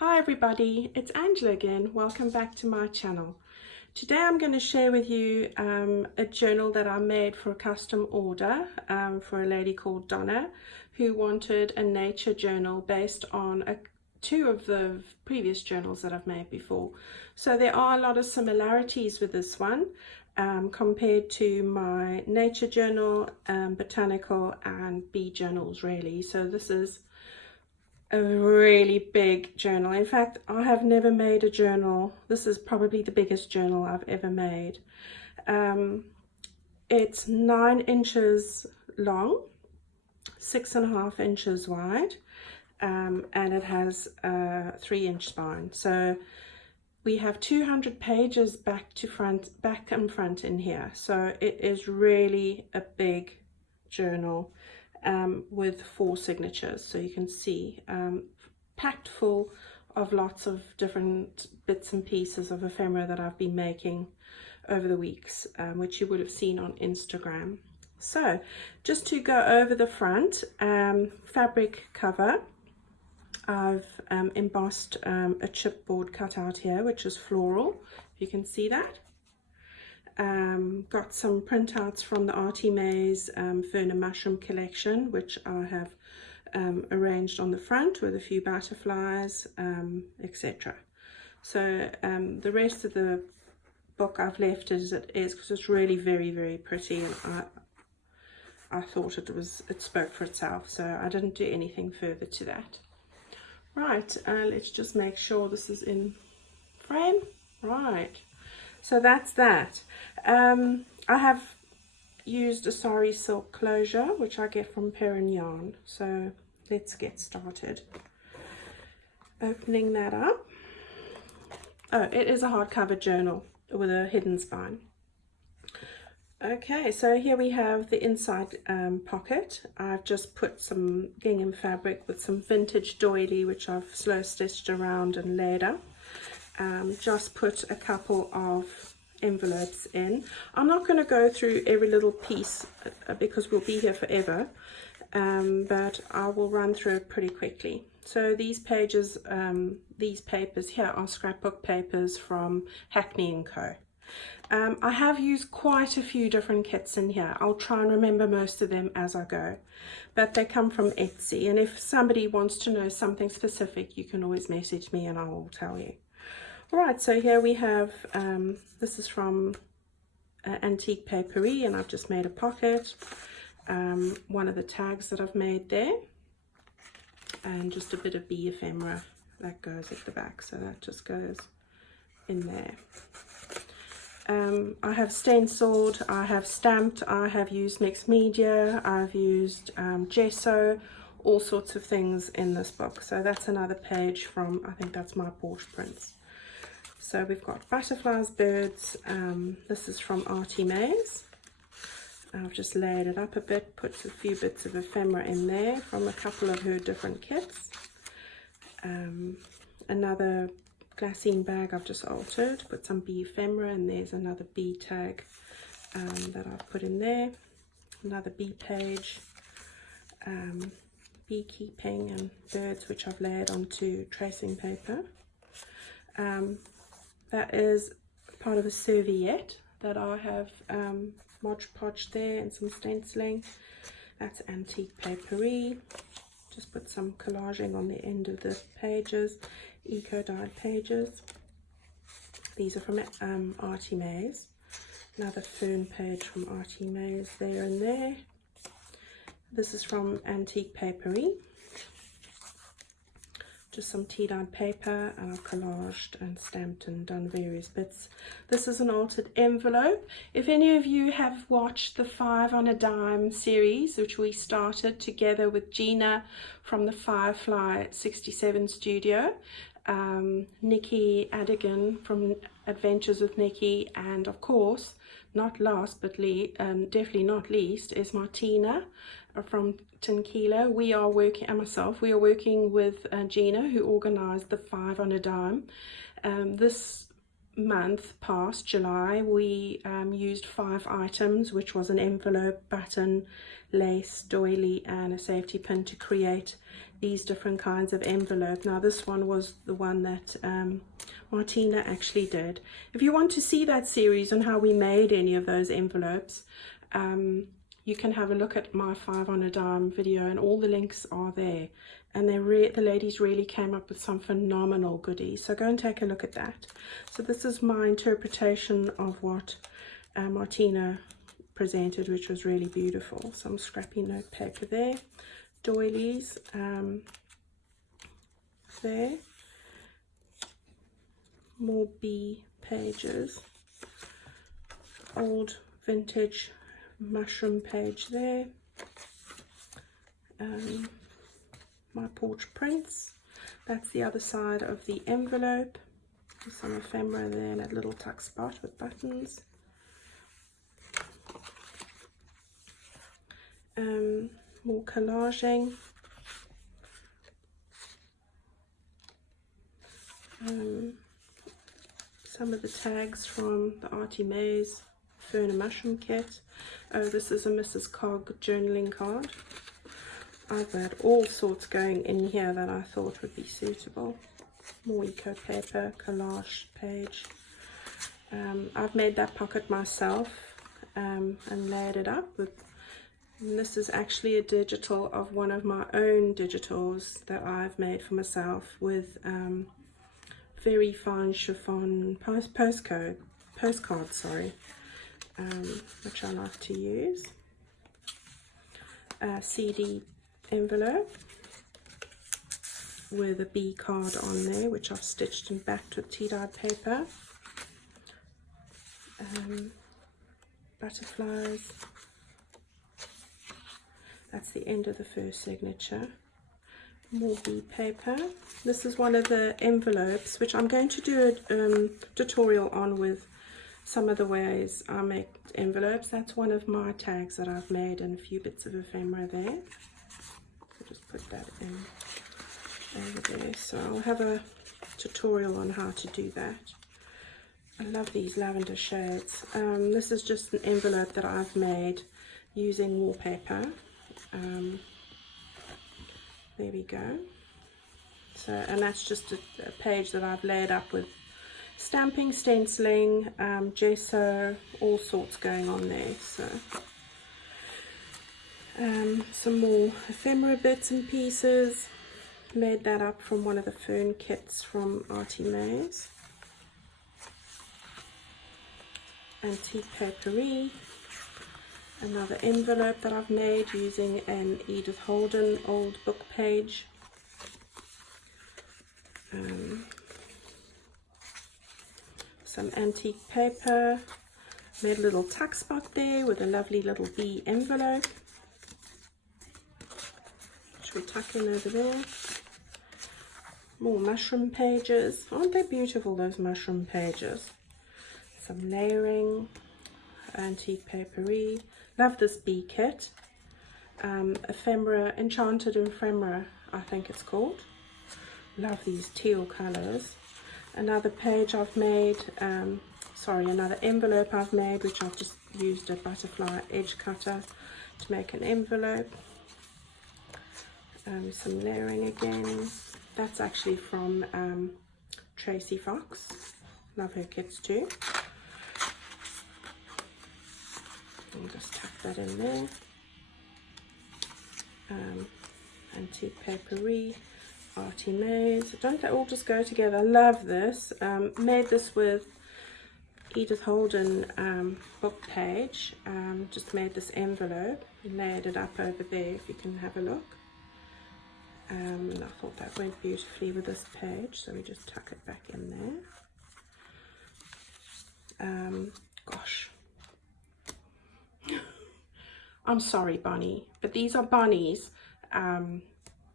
Hi everybody, it's Angela again. Welcome back to my channel. Today I'm going to share with you a journal that I made for a custom order for a lady called Donna who wanted a nature journal based on two of the previous journals that I've made before. So there are a lot of similarities with this one compared to my nature journal, botanical and bee journals really. So this is a really big journal. In fact, I have never made a journal. This is probably the biggest journal I've ever made. It's 9 inches long, 6.5 inches wide, and it has a 3-inch spine. So we have 200 pages back and front in here. So it is really a big journal. With 4 signatures, so you can see packed full of lots of different bits and pieces of ephemera that I've been making over the weeks, which you would have seen on Instagram. So just to go over the front, fabric cover, I've embossed a chipboard cutout here, which is floral, if you can see that. Got some printouts from the Artie Mays Fern and Mushroom collection, which I have arranged on the front with a few butterflies, etc. So the rest of the book I've left as it is because it's really very pretty, and I thought it spoke for itself, so I didn't do anything further to that. Right, let's just make sure this is in frame. Right. So that's that. I have used a sari silk closure, which I get from Perrin Yarn. So let's get started. Opening that up. Oh, it is a hardcover journal with a hidden spine. Okay, so here we have the inside pocket. I've just put some gingham fabric with some vintage doily, which I've slow stitched around and laid up. Just put a couple of envelopes in. I'm not going to go through every little piece because we'll be here forever, but I will run through it pretty quickly. So these pages, these papers here are scrapbook papers from Hackney & Co. I have used quite a few different kits in here. I'll try and remember most of them as I go, but they come from Etsy, and if somebody wants to know something specific, you can always message me and I will tell you. Right, so here we have, this is from Antique Paperie, and I've just made a pocket, one of the tags that I've made there, and just a bit of bee ephemera that goes at the back, so that just goes in there. I have stenciled, I have stamped, I have used mixed media, I've used gesso, all sorts of things in this book. So that's another page from, I think that's my Porsche prints. So we've got butterflies, birds, this is from Artie Mays. I've just laid it up a bit, put a few bits of ephemera in there from a couple of her different kits. Another glassine bag I've just altered, put some bee ephemera, and there's another bee tag that I've put in there. Another bee page, beekeeping and birds, which I've laid onto tracing paper. That is part of a serviette that I have Mod Podge there and some stenciling. That's Antique Paperie. Just put some collaging on the end of the pages, eco-dyed pages. These are from Artie Mays. Another fern page from Artie Mays there and there. This is from Antique Paperie. Just some tea-dyed paper, and I've collaged and stamped and done various bits. This is an altered envelope. If any of you have watched the 5 on a Dime series, which we started together with Gina from the Firefly 67 studio, Nikki Adigan from Adventures with Nikki, and of course, not last but definitely not least, is Martina from Tenkila. We are working, and myself, we are working with Gina, who organised the 5 on a Dime. This month past July, we used 5 items, which was an envelope, button, lace, doily and a safety pin, to create these different kinds of envelope. Now this one was the one that Martina actually did. If you want to see that series on how we made any of those envelopes, you can have a look at my 5 on a dime video, and all the links are there. And the ladies really came up with some phenomenal goodies, so go and take a look at that. So this is my interpretation of what Martina presented, which was really beautiful. Some scrappy note paper there, doilies there, more bee pages, old vintage mushroom page there, my porch prints. That's the other side of the envelope. There's some ephemera there and a little tuck spot with buttons. More collaging. Some of the tags from the Artie Mays Fern and Mushroom kit. Oh, this is a Mrs. Cog journaling card. I've had all sorts going in here that I thought would be suitable. More eco paper, collage page. I've made that pocket myself and layered it up with, and this is actually a digital of one of my own digitals that I've made for myself with very fine chiffon postcards, sorry, which I like to use. CD envelope with a bee card on there, which I've stitched and backed with tea-dyed paper. Butterflies. That's the end of the first signature. More bee paper. This is one of the envelopes which I'm going to do a tutorial on with some of the ways I make envelopes. That's one of my tags that I've made, and a few bits of ephemera there. I'll just put that in over there. So I'll have a tutorial on how to do that. I love these lavender shades. This is just an envelope that I've made using wallpaper. There we go. So, and that's just a page that I've laid up with stamping, stenciling, gesso, all sorts going on there. So some more ephemera bits and pieces. Made that up from one of the fern kits from Artie Mays. Antique papery. Another envelope that I've made using an Edith Holden old book page. Some antique paper. Made a little tuck spot there with a lovely little bee envelope, which we'll tuck in over there. More mushroom pages. Aren't they beautiful, those mushroom pages? Some layering. Antique papery. Love this bee kit. Ephemera, Enchanted Ephemera, I think it's called. Love these teal colors. Another page I've made, another envelope I've made, which I've just used a butterfly edge cutter to make an envelope. Some layering again. That's actually from Tracy Fox. Love her kits too. I'll just tuck that in there. Antique papery, Artie Mays. Don't they all just go together? I love this. Made this with Edith Holden book page. Just made this envelope, layered it up over there if you can have a look. And I thought that went beautifully with this page, so we just tuck it back in there. Gosh. I'm sorry, Bonnie, but these are Bonnie's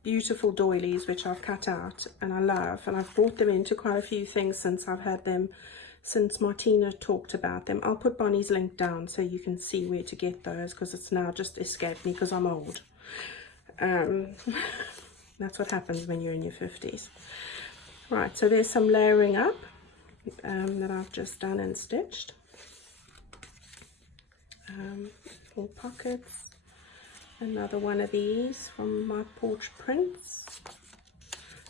beautiful doilies, which I've cut out and I love, and I've brought them into quite a few things since I've had them, since Martina talked about them. I'll put Bonnie's link down so you can see where to get those, because it's now just escaped me because I'm old. That's what happens when you're in your 50s. Right, so there's some layering up that I've just done and stitched. More pockets, Another one of these from My Porch Prints.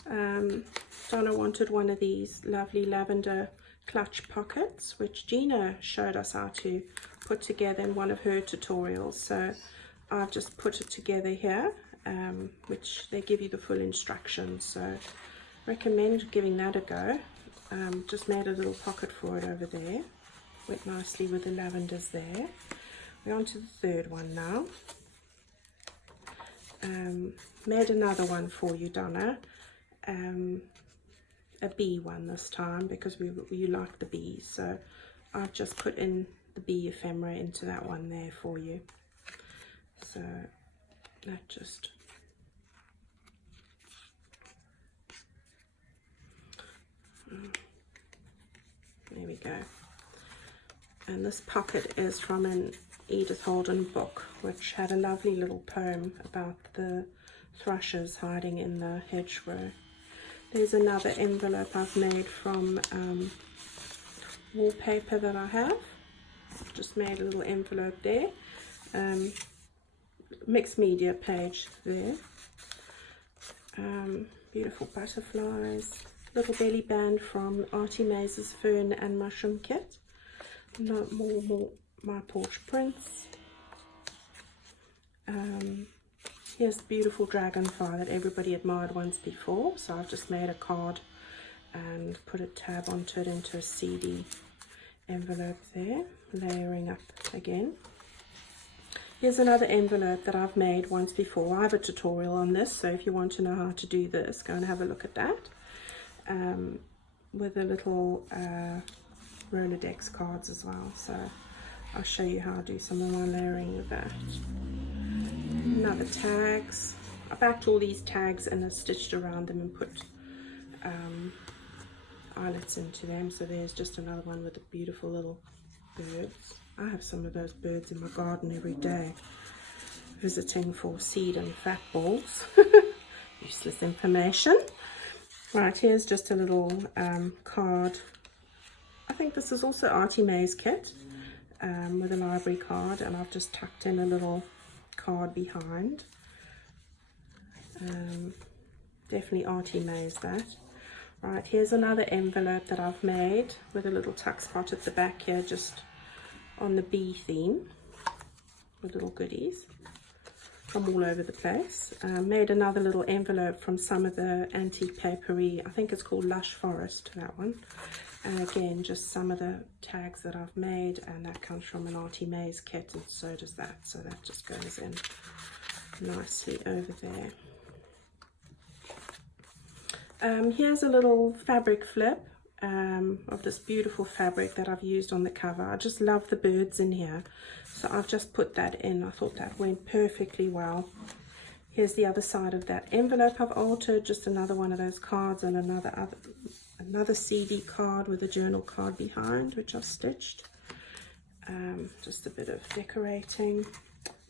Donna wanted one of these lovely lavender clutch pockets, which Gina showed us how to put together in one of her tutorials. So I've just put it together here, which they give you the full instructions. So recommend giving that a go. Just made a little pocket for it over there. Went nicely with the lavenders there. We're on to the third one now. Made another one for you, Donna. A bee one this time because you like the bees, so I've just put in the bee ephemera into that one there for you. So that just there we go. And this pocket is from an Edith Holden book, which had a lovely little poem about the thrushes hiding in the hedgerow. There's another envelope I've made from wallpaper that I have. Just made a little envelope there. Mixed media page there. Beautiful butterflies. Little belly band from Artie Maze's Fern and Mushroom Kit. More My Porch Prints. Here's the beautiful dragonfly that everybody admired once before. So I've just made a card and put a tab onto it into a CD envelope there, layering up again. Here's another envelope that I've made once before. I have a tutorial on this, so if you want to know how to do this, go and have a look at that. With a little Rolodex cards as well. So I'll show you how I do some of my layering with that. Another tags. I backed all these tags and I stitched around them and put eyelets into them. So there's just another one with the beautiful little birds. I have some of those birds in my garden every day, visiting for seed and fat balls. Useless information. Right, here's just a little card. I think this is also Artie Maze kit with a library card, and I've just tucked in a little card behind. Definitely Artie Maze that. Right, here's another envelope that I've made with a little tuck spot at the back here, just on the bee theme, with little goodies from all over the place. Made another little envelope from some of the antique papery. I think it's called Lush Forest, that one. And again, just some of the tags that I've made, and that comes from an Artie Maze kit, and so does that. So that just goes in nicely over there. Here's a little fabric flip of this beautiful fabric that I've used on the cover. I just love the birds in here, so I've just put that in. I thought that went perfectly well. Here's the other side of that envelope I've altered, just another one of those cards, and another CD card with a journal card behind, which I've stitched. Just a bit of decorating.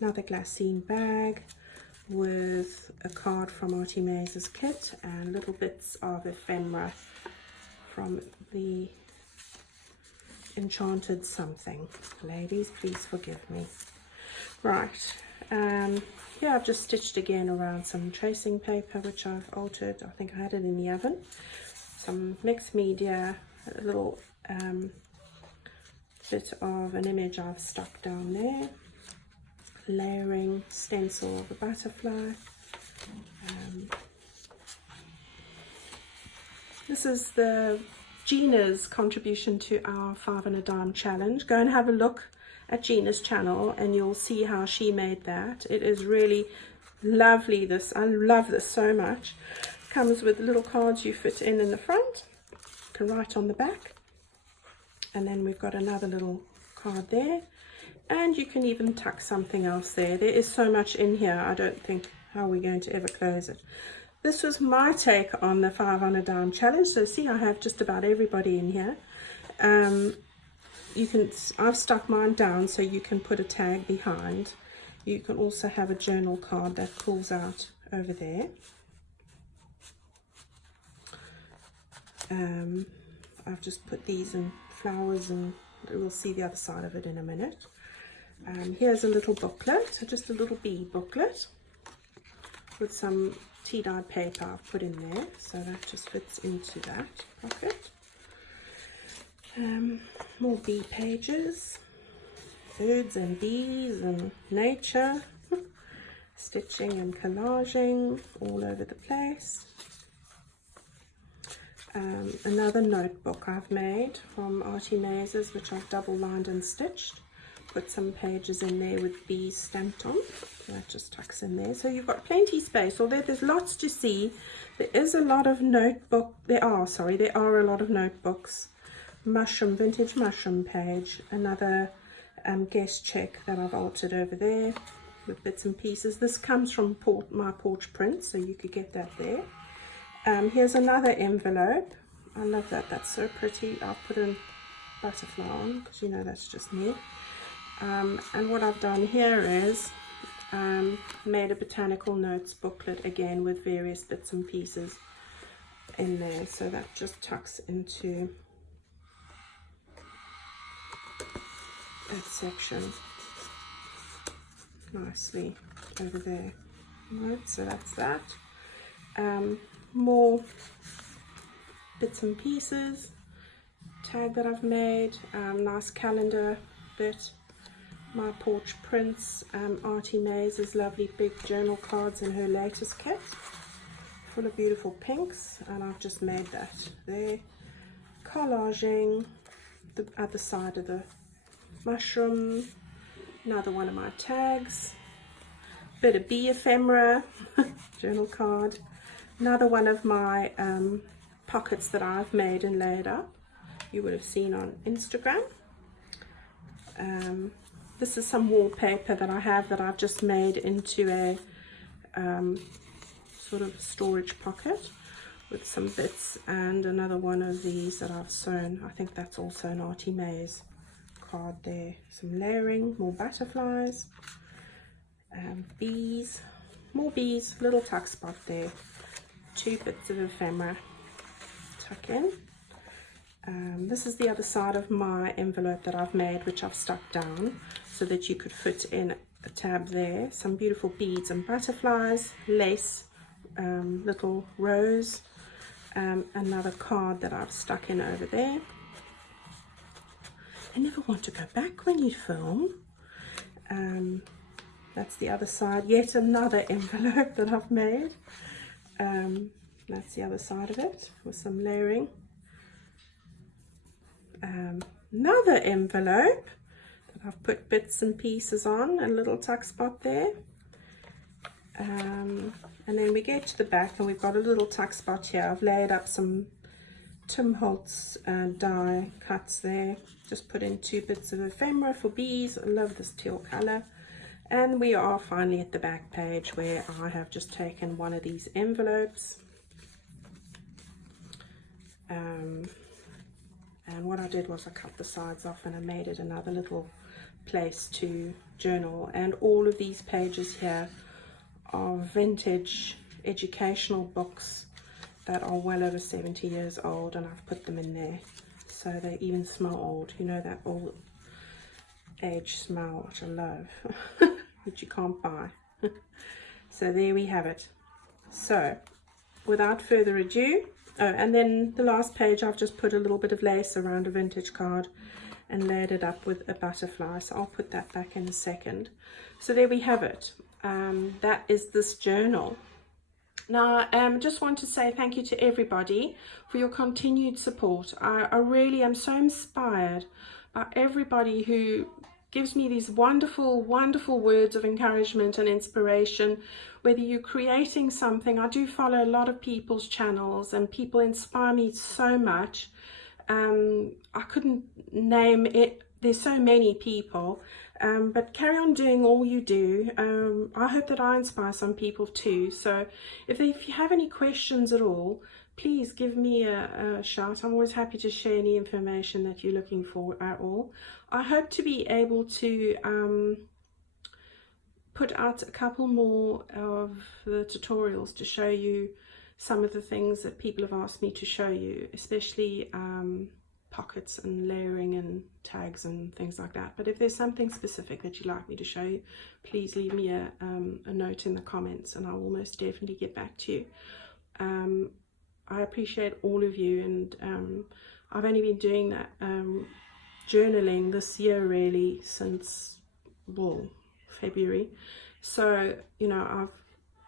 Another glassine bag with a card from Artie Maze's kit and little bits of ephemera from the Enchanted Something. Ladies, please forgive me. Right, here I've just stitched again around some tracing paper, which I've altered. I think I had it in the oven. Some mixed media, a little bit of an image I've stuck down there. Layering stencil of a butterfly. This is the Gina's contribution to our 5 and a Dime challenge. Go and have a look at Gina's channel and you'll see how she made that. It is really lovely. I love this so much. Comes with little cards you fit in the front. You can write on the back. And then we've got another little card there. And you can even tuck something else there. There is so much in here. I don't think how we're going to ever close it. This was my take on the 5 on a Dime challenge. So see, I have just about everybody in here. I've stuck mine down so you can put a tag behind. You can also have a journal card that pulls out over there. I've just put these in flowers, and we'll see the other side of it in a minute. Here's a little booklet, so just a little bee booklet with some tea-dyed paper I've put in there, so that just fits into that pocket. More bee pages, birds and bees and nature, stitching and collaging all over the place. Another notebook I've made from Artie Mazes, which I've double lined and stitched. Put some pages in there with bees stamped on. That just tucks in there. So you've got plenty of space. Although there's lots to see, there is a lot of there are a lot of notebooks. Mushroom, vintage mushroom page. Another guest check that I've altered over there with bits and pieces. This comes from my porch print, so you could get that there. Here's another envelope. I love that. That's so pretty. I'll put a butterfly on because you know that's just me. And what I've done here is made a botanical notes booklet again with various bits and pieces in there, so that just tucks into that section nicely over there. Right, so that's that. More bits and pieces, tag that I've made, nice calendar bit. My porch prints, Artie Mazes lovely big journal cards in her latest kit, full of beautiful pinks, and I've just made that there. Collaging the other side of the mushroom, another one of my tags, bit of bee ephemera, journal card, another one of my pockets that I've made and laid up, you would have seen on Instagram. This is some wallpaper that I have that I've just made into a sort of storage pocket with some bits, and another one of these that I've sewn. I think that's also an Artie Maze card there. Some layering, more butterflies, bees, more bees, little tuck spot there, 2 bits of ephemera, tuck in. This is the other side of my envelope that I've made, which I've stuck down so that you could fit in a tab there. Some beautiful beads and butterflies, lace, little rose, another card that I've stuck in over there. I never want to go back when you film. That's the other side, yet another envelope that I've made. That's the other side of it with some layering. Another envelope that I've put bits and pieces on, a little tuck spot there. And then we get to the back and we've got a little tuck spot here. I've laid up some Tim Holtz die cuts there. Just put in 2 bits of ephemera for bees. I love this teal color. And we are finally at the back page where I have just taken one of these envelopes. And what I did was I cut the sides off and I made it another little place to journal. And all of these pages here are vintage educational books that are well over 70 years old, and I've put them in there so they even smell old. You know, that old age smell, which I love, which you can't buy. So there we have it. So without further ado, and then the last page I've just put a little bit of lace around a vintage card and laid it up with a butterfly, so I'll put that back in a second. So there we have it. That is this journal. Now, just want to say thank you to everybody for your continued support. I really am so inspired by everybody who gives me these wonderful, wonderful words of encouragement and inspiration. Whether you're creating something, I do follow a lot of people's channels and people inspire me so much. I couldn't name it. There's so many people. But carry on doing all you do. I hope that I inspire some people too. So if you have any questions at all, please give me a shout. I'm always happy to share any information that you're looking for at all. I hope to be able to put out a couple more of the tutorials to show you some of the things that people have asked me to show you, especially pockets and layering and tags and things like that. But if there's something specific that you'd like me to show you, please leave me a note in the comments and I will most definitely get back to you. I appreciate all of you, and I've only been doing that journaling this year really since, well, February. So, you know,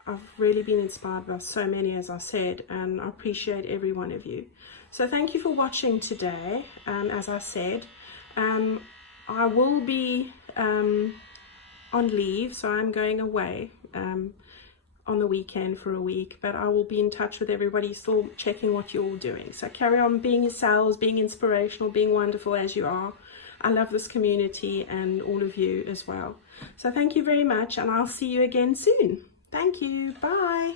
I've really been inspired by so many, as I said, and I appreciate every one of you. So thank you for watching today. As I said, I will be on leave, so I'm going away on the weekend for a week, but I will be in touch with everybody, still checking what you're all doing. So carry on being yourselves, being inspirational, being wonderful as you are. I love this community and all of you as well. So thank you very much, and I'll see you again soon. Thank you. Bye.